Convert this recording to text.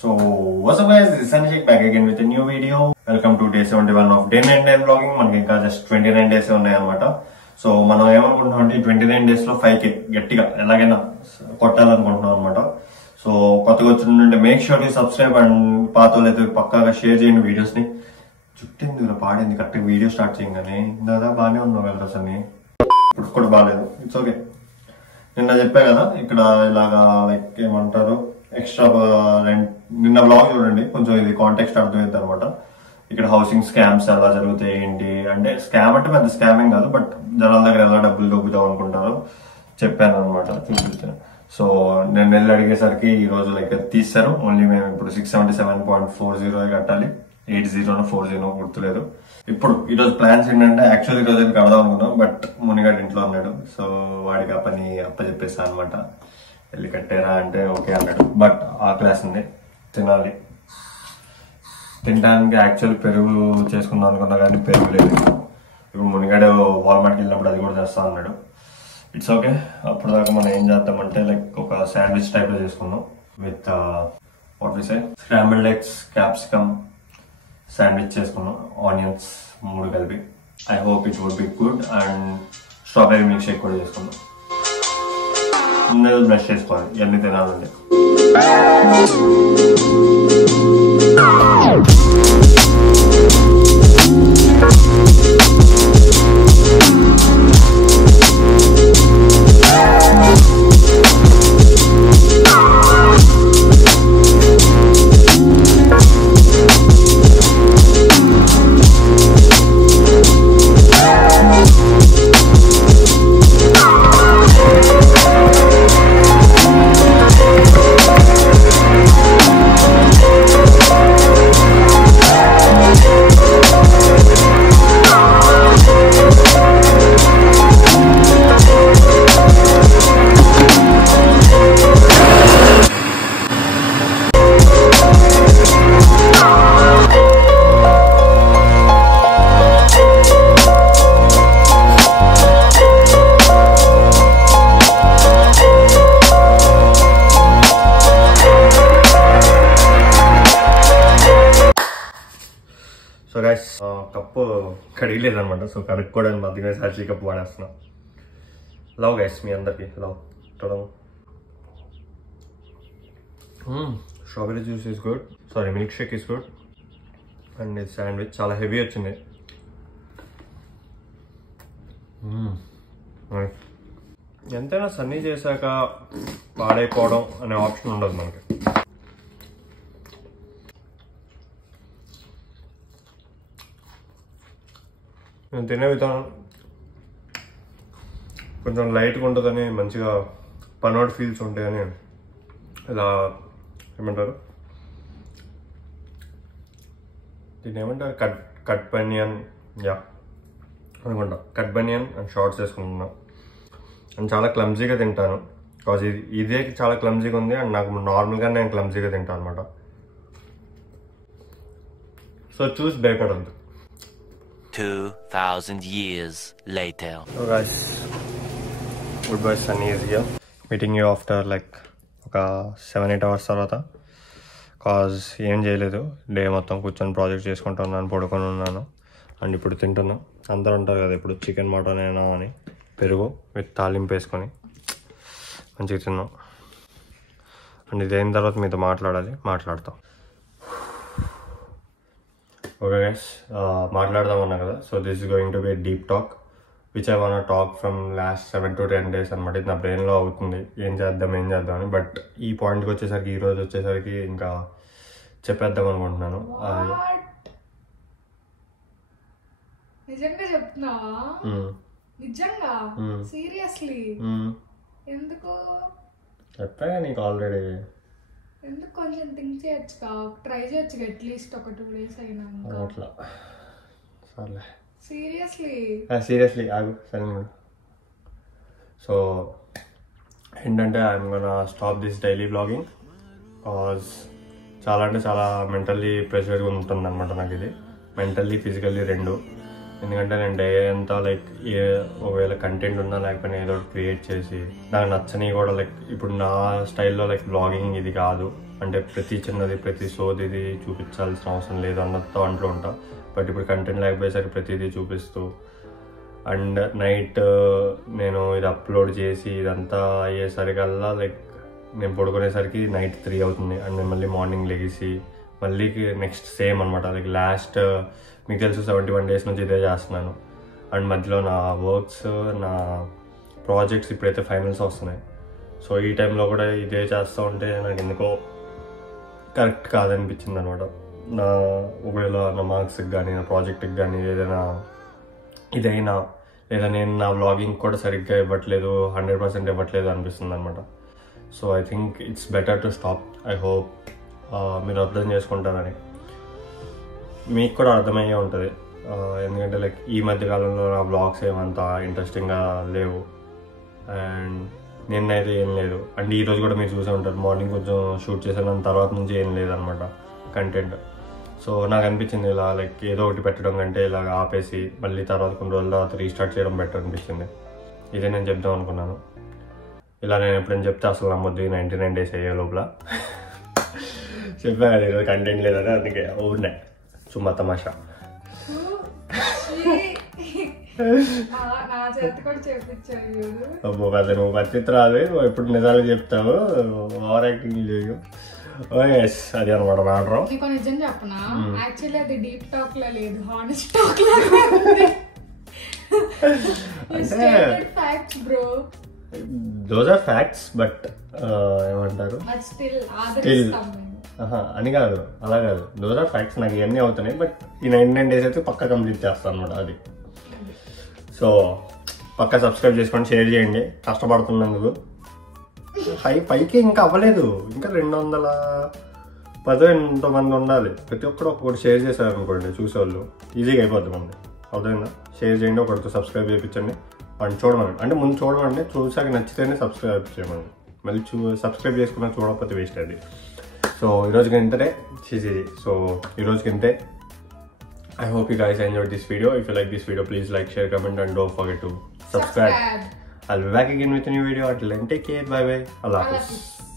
So what's up guys, this is Sanjay back again with a new video. Welcome to day 71 of day 9 day vlogging. మనకి ఇంకా just 29 days ఉన్నాయి అన్నమాట. So మనం ఏమనుకుంటున్నాం అంటే 29 days లో 5K గట్టిగా ఎలాగైనా కొట్టాలనుకుంటున్నాం అన్నమాట. సో కొత్తగా వచ్చిందంటే make sure to subscribe and పాత వాళ్ళైతే పక్కాగా షేర్ చేయండి వీడియోస్ ని. చుట్టింది ఇలా పాడింది కరెక్ట్ వీడియో స్టార్ట్ చేయగానే దాదా బాగానే ఉన్నావు కదా అసలు ఇప్పుడు కూడా బాగాలేదు. It's okay. నిన్న చెప్పా కదా ఇక్కడ ఇలాగా లైక్ ఏమంటారు ఎక్స్ట్రా రెంట్. నిన్న బ్లాగ్ చూడండి కొంచెం ఇది కాంటెక్స్ట్ అర్థమైంది అనమాట. ఇక్కడ హౌసింగ్ స్కామ్స్ ఎలా జరుగుతాయి ఏంటి అంటే స్కామ్ అంటే పెద్ద స్కామింగ్ కాదు, బట్ జనాల దగ్గర ఎలా డబ్బులు దొబ్బుతాం అనుకుంటారో చెప్పాను అనమాట, చూపించాను. సో నేను వెళ్ళి అడిగేసరికి ఈ రోజు లైక్ తీస్తారు. ఓన్లీ మేము ఇప్పుడు 677.40 కట్టాలి. 8040 గుర్తులేదు. ఇప్పుడు ఈరోజు ప్లాన్స్ ఏంటంటే యాక్చువల్ ఈ రోజు అయితే కడదాం అనుకున్నాం, బట్ మునిగాడు ఇంట్లో ఉన్నాడు. సో వాడికి ఆ పని అప్పచెప్పేసా అనమాట. వెళ్ళి కట్టారా అంటే ఓకే అన్నాడు, బట్ ఆ క్లాస్ ఉంది తినాలి. తినడానికి యాక్చువల్ పెరుగు చేసుకుందాం అనుకున్నా కానీ పెరుగు లేదు. ఇప్పుడు మునిగాడు వాల్మార్ట్కి వెళ్ళినప్పుడు అది కూడా చేస్తా అన్నాడు. It's okay. అప్పుడు దాకా మనం ఏం చేద్దామంటే లైక్ ఒక శాండ్విచ్ టైప్ లో చేసుకుందాం with what we say scrambled eggs, capsicum sandwich చేసుకున్నాం, ఆనియన్స్ 3 కలిపి. I hope it would be good. And strawberry milk shake కూడా చేసుకున్నాం. ముందే బ్రష్ చేసుకోవాలి ఇవన్నీ తినాలండి. సో గైస్ కప్పు కడిగలేదనమాట. సో కడుక్కోవడానికి మధ్యగా సాచి కప్పు వాడేస్తున్నాం. లవ్ గైస్ మీ అందరికి love. Strawberry juice is good, sorry milk shake is good. And ఇది శాండ్విచ్ చాలా హెవీ వచ్చింది. ఎంతైనా సన్నీ చేశాక పాడైపోవడం అనే ఆప్షన్ ఉండదు మనకి. నేను తినే విధానం కొంచెం లైట్గా ఉంటుందని, మంచిగా పనోడ్ ఫీల్స్ ఉంటాయని ఇలా ఏమంటారు దీన్ని ఏమంటారు కట్ బనియన్ అనుకుంటా. కట్ బనియన్ అండ్ షార్ట్స్ వేసుకుంటున్నా. అండ్ చాలా క్లమ్జీగా తింటాను బికాజ్ ఇదే చాలా క్లమ్జీగా ఉంది. అండ్ నాకు నార్మల్గా నేను క్లమ్జీగా తింటాను అనమాట. సో చూసి భయపడద్దు. 2000 years later. So guys, goodbye Sunny is here. Meeting you after like ఒక 7-8 hours తర్వాత. కాజ్ ఏం చేయలేదు, డే మొత్తం కూర్చొని ప్రాజెక్ట్ చేసుకుంటున్నాను, పడుకొని ఉన్నాను. అండ్ ఇప్పుడు తింటున్నా. అందరూ అంటారు కదా ఇప్పుడు చికెన్ మటన్ అయినా అని. పెరుగు విత్ తాలింపు వేసుకొని మంచిగా తిన్నాం. అండ్ ఇది అయిన తర్వాత మీతో మాట్లాడతాం. ఓకే గైస్, మాట్లాడదాం అన్నా కదా. So this is going to be deep talk which I want talk from last 7 to 10 days అనమాట. ఇది నా బ్రెయిన్లో అవుతుంది ఏం చేద్దాం అని. బట్ ఈ పాయింట్కి వచ్చేసరికి, ఈ రోజు వచ్చేసరికి ఇంకా చెప్పేద్దాం అనుకుంటున్నాను. నిజంగా చెప్తున్నావా? నిజంగా సీరియస్లీ? ఎందుకు చెప్పా నీకు ఆల్రెడీ. ఎందుకు కొంచెం థింక్ చేయొచ్చుగా, ట్రై చేయొచ్చుగా అట్లీస్ట్ ఒక 2 days అయినా. అట్లా సర్లే. సీరియస్లీ ఆగు సరే. సో ఏంటంటే I'm gonna stop this daily vlogging cause చాలా అంటే చాలా మెంటల్లీ ప్రెషర్గా ఉంటుంది అనమాట నాకు. ఇది మెంటల్లీ ఫిజికల్లీ రెండు. ఎందుకంటే నేను డే అంతా లైక్ ఒకవేళ కంటెంట్ ఉన్నా లేకపోయినా ఏదో క్రియేట్ చేసి నాకు నచ్చని కూడా లైక్ ఇప్పుడు నా స్టైల్లో లైక్ బ్లాగింగ్ ఇది కాదు, అంటే ప్రతి చిన్నది ప్రతి సోదిది చూపించాల్సిన అవసరం లేదు అన్నతో అంటూ ఉంటా. బట్ ఇప్పుడు కంటెంట్ లేకపోయేసరికి ప్రతిదీ చూపిస్తూ అండ్ నైట్ నేను ఇది అప్లోడ్ చేసి ఇదంతా అయ్యేసరికల్లా లైక్ నేను పడుకునేసరికి నైట్ 3 అవుతుంది. అండ్ నేను మళ్ళీ మార్నింగ్ లెగిసి మళ్ళీ నెక్స్ట్ సేమ్ అనమాట. లైక్ లాస్ట్ మీకు తెలుసు 71 days నుంచి ఇదే చేస్తున్నాను. అండ్ మధ్యలో నా వర్క్స్ నా ప్రాజెక్ట్స్ ఇప్పుడైతే ఫైనల్స్ వస్తున్నాయి. సో ఈ టైంలో కూడా ఇదే చేస్తూ ఉంటే నాకు ఎందుకో కరెక్ట్ కాదనిపించింది అనమాట. నా ఒకవేళ నా మార్క్స్కి కానీ నా ప్రాజెక్ట్కి కానీ ఇదైనా లేదా నేను నా వ్లాగింగ్ కూడా సరిగ్గా ఇవ్వట్లేదు 100% ఇవ్వట్లేదు అనిపిస్తుంది అనమాట. So I think it's better to stop. I hope మీరు అర్థం చేసుకుంటారని. మీకు కూడా అర్థమయ్యే ఉంటుంది. ఎందుకంటే లైక్ ఈ మధ్యకాలంలో నా వ్లాగ్స్ ఏమంతా ఇంట్రెస్టింగ్గా లేవు అండ్ నిన్నైతే ఏం లేదు. అండ్ ఈరోజు కూడా మీరు చూసే ఉంటారు మార్నింగ్ కొంచెం షూట్ చేసిన తర్వాత నుంచి ఏం లేదనమాట కంటెంట్. సో నాకు అనిపించింది ఇలా లైక్ ఏదో ఒకటి పెట్టడం కంటే ఇలా ఆపేసి మళ్ళీ తర్వాత కొన్ని రోజుల తర్వాత రీస్టార్ట్ చేయడం బెటర్ అనిపించింది. ఇదే నేను చెప్దాం అనుకున్నాను. ఇలా నేను ఎప్పుడైనా చెప్తే అసలు నమ్మొద్దు 99 days అయ్యే లోపల చెప్పాను ఈరోజు కంటెంట్ లేదని. అందుకే ఊరినే చుమ్మా తమాషా. అబ్బో కదా నువ్వు పరిస్థితి రాదు, నువ్వు ఎప్పుడు నిజాలు చెప్తావు, ఓవర్ యాక్టింగ్ చేయు. ఎస్ అది అనమాట మ్యాటర్. నిజం చెప్పనా, యాక్చువల్లీ అది డీప్ టాక్ లా లేదు, హానెస్ట్ టాక్ లా ఉంది. అంటే దోస్ ఆర్ ఫ్యాక్ట్స్ బట్ ఏమంటారు స్టిల్ అని కాదు, అలా కాదు. Those are facts. నాకు ఇవన్నీ అవుతున్నాయి బట్ ఈ 99 days అయితే పక్కా కంప్లీట్ చేస్తాను అనమాట అది. సో పక్కా సబ్స్క్రైబ్ చేసుకోండి, షేర్ చేయండి కష్టపడుతున్నందుకు. పైకి ఇంకా అవ్వలేదు, ఇంకా 210 ఎంతోమంది ఉండాలి. ప్రతి ఒక్కరు ఒక్కొక్కటి షేర్ చేశారు అనుకోండి చూసేవాళ్ళు ఈజీగా అయిపోద్ది మంది. అవుతుందా? షేర్ చేయండి, ఒకరితో సబ్స్క్రైబ్ చేయించండి. అండ్ చూడమని అంటే ముందు చూడమంటే చూసాక నచ్చితేనే సబ్స్క్రైబ్ చేయమని. మళ్ళీ సబ్స్క్రైబ్ చేసుకున్నా చూడకపోతే వేస్ట్ అది. సో ఈరోజుకి ఇంతే. సో ఈరోజుకి ఇంతే. I hope you guys enjoyed this video. If you like this video, please like, share, comment and don't forget to subscribe. I'll be back again with a new video. Until then, take care. Bye bye. Allah Hafiz.